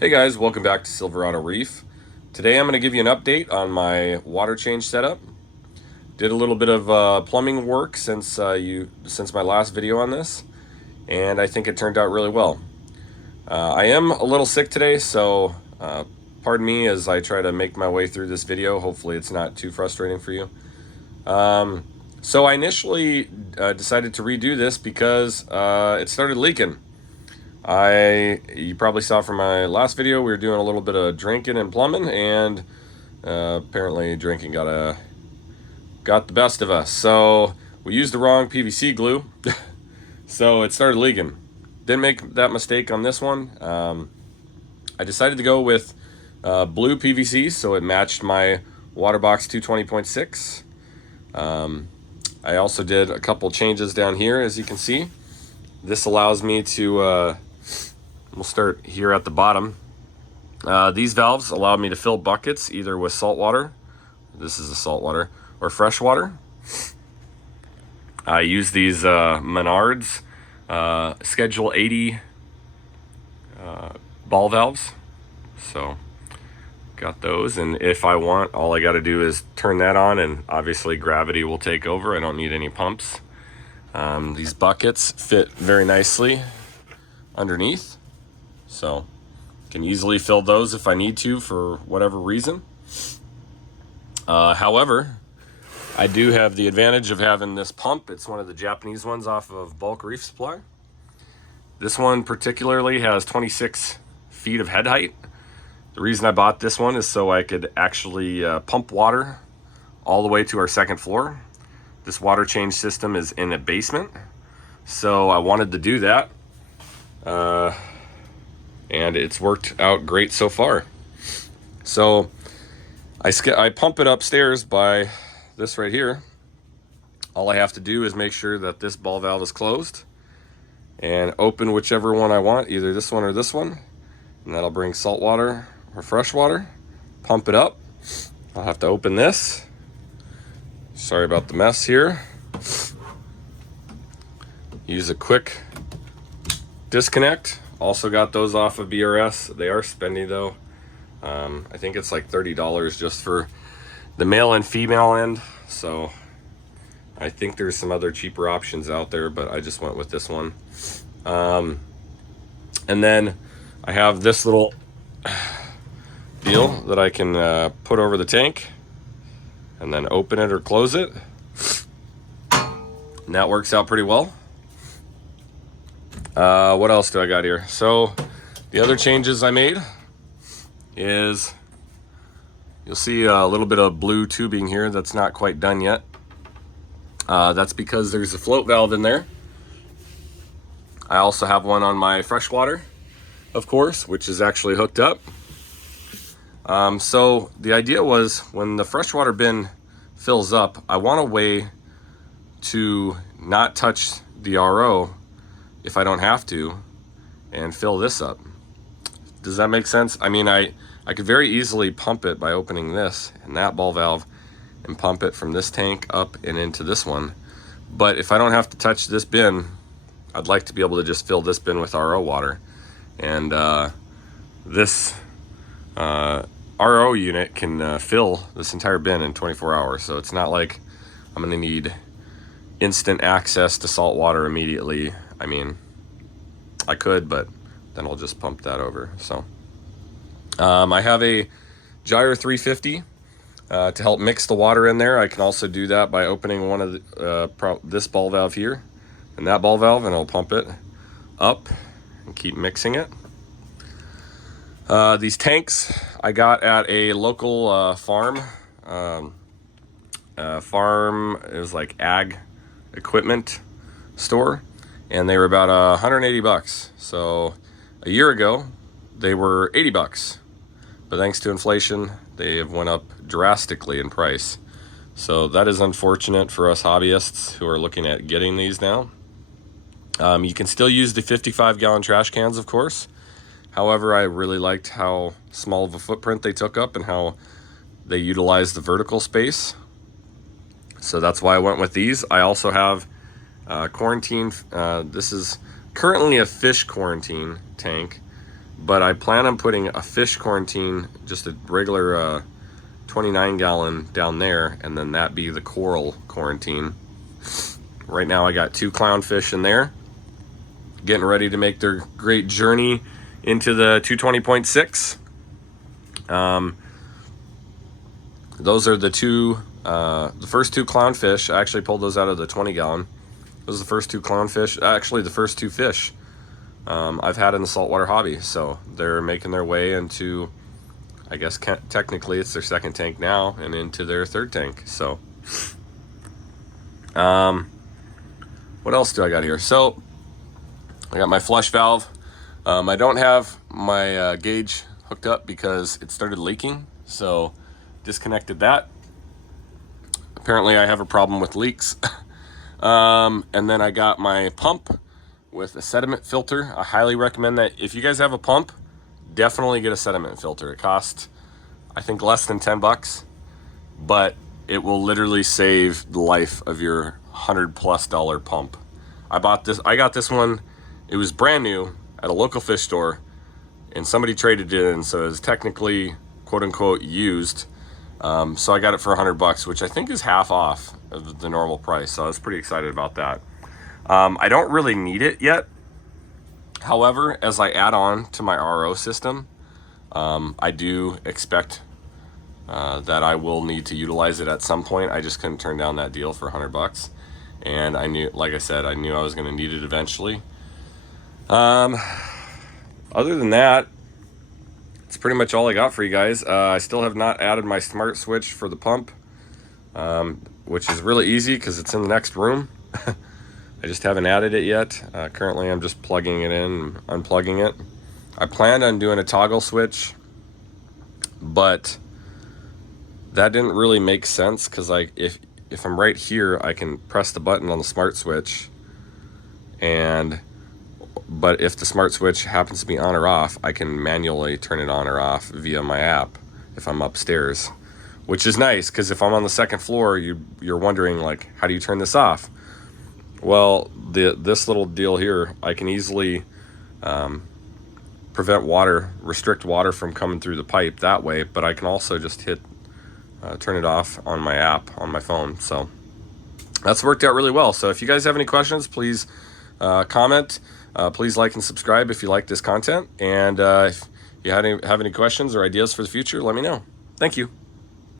Hey guys, welcome back to Silverado Reef. Today I'm going to give you an update on my water change setup. Did a little bit of plumbing work since my last video on this, and I think it turned out really well. I am a little sick today, so pardon me as I try to make my way through this video. Hopefully it's not too frustrating for you. So I initially decided to redo this because it started leaking. You probably saw from my last video, we were doing a little bit of drinking and plumbing, and apparently drinking got the best of us. So we used the wrong PVC glue, so it started leaking. Didn't make that mistake on this one. I decided to go with blue PVC, so it matched my Waterbox 220.6. I also did a couple changes down here, as you can see. This allows me to we'll start here at the bottom. These valves allow me to fill buckets either with salt water, this is the salt water, or fresh water. I use these Menards Schedule 80 ball valves. So got those, and if I want, all I got to do is turn that on, and obviously gravity will take over. I don't need any pumps. These buckets fit very nicely underneath, so can easily fill those if I need to for whatever reason. However, I do have the advantage of having this pump. It's one of the Japanese ones off of Bulk Reef Supply. This one particularly has 26 feet of head height. The reason I bought this one is so I could actually pump water all the way to our second floor. This water change system is in a basement, so I wanted to do that. And it's worked out great so far. So I pump it upstairs by this right here. All I have to do is make sure that this ball valve is closed and open whichever one I want, either this one or this one, and that'll bring salt water or fresh water. Pump it up. I'll have to open this. Sorry about the mess here. Use a quick disconnect. Also got those off of BRS. They are spendy though. I think it's like $30 just for the male and female end. So I think there's some other cheaper options out there, but I just went with this one. And then I have this little deal that I can put over the tank and then open it or close it. And that works out pretty well. What else do I got here? So the other changes I made is, you'll see a little bit of blue tubing here that's not quite done yet. That's because there's a float valve in there. I also have one on my freshwater, of course, which is actually hooked up. So the idea was, when the freshwater bin fills up, I want a way to not touch the RO if I don't have to, and fill this up. Does that make sense? I mean, I could very easily pump it by opening this and that ball valve and pump it from this tank up and into this one. But if I don't have to touch this bin, I'd like to be able to just fill this bin with RO water. And this RO unit can fill this entire bin in 24 hours. So it's not like I'm gonna need instant access to salt water immediately. I mean, I could, but then I'll just pump that over. So I have a Gyre 350 to help mix the water in there. I can also do that by opening one of this ball valve here and that ball valve, and I'll pump it up and keep mixing it. These tanks I got at a local farm. It was like ag equipment store, and they were about 180 bucks. So a year ago they were 80 bucks, but thanks to inflation they have went up drastically in price. So that is unfortunate for us hobbyists who are looking at getting these now. You can still use the 55-gallon trash cans, of course. However, I really liked how small of a footprint they took up and how they utilized the vertical space. So that's why I went with these. I also have quarantine. This is currently a fish quarantine tank. but I plan on putting a fish quarantine, just a regular 29-gallon down there, and then that be the coral quarantine. Right now I got 2 clownfish in there, getting ready to make their great journey into the 220.6. Those are the first 2 clownfish. I actually pulled those out of the 20-gallon. Those are the first 2 clownfish, actually the first 2 fish I've had in the saltwater hobby. So they're making their way into, I guess technically it's their 2nd tank now, and into their 3rd tank. So what else do I got here? So I got my flush valve. I don't have my gauge hooked up because it started leaking, so disconnected that. Apparently I have a problem with leaks. And then I got my pump with a sediment filter. I highly recommend that if you guys have a pump, definitely get a sediment filter. It costs, I think, less than 10 bucks, but it will literally save the life of your $100+ pump. I got this one. It was brand new at a local fish store, and somebody traded it in, so it was technically quote unquote used. So I got it for $100, which I think is half off of the normal price. So I was pretty excited about that. I don't really need it yet. However, as I add on to my RO system, I do expect that I will need to utilize it at some point. I just couldn't turn down that deal for $100. And I knew, like I said, I knew I was going to need it eventually. Other than that, it's pretty much all I got for you guys. I still have not added my smart switch for the pump, which is really easy because it's in the next room. I just haven't added it yet. Currently, I'm just plugging it in and unplugging it. I planned on doing a toggle switch, but that didn't really make sense because if I'm right here, I can press the button on the smart switch, but if the smart switch happens to be on or off, I can manually turn it on or off via my app if I'm upstairs, which is nice because if I'm on the 2nd floor, you're wondering, like, how do you turn this off? Well, this little deal here, I can easily restrict water from coming through the pipe that way, but I can also just turn it off on my app on my phone. So that's worked out really well. So if you guys have any questions, please comment. Please like and subscribe if you like this content. And if you have any questions or ideas for the future, let me know. Thank you.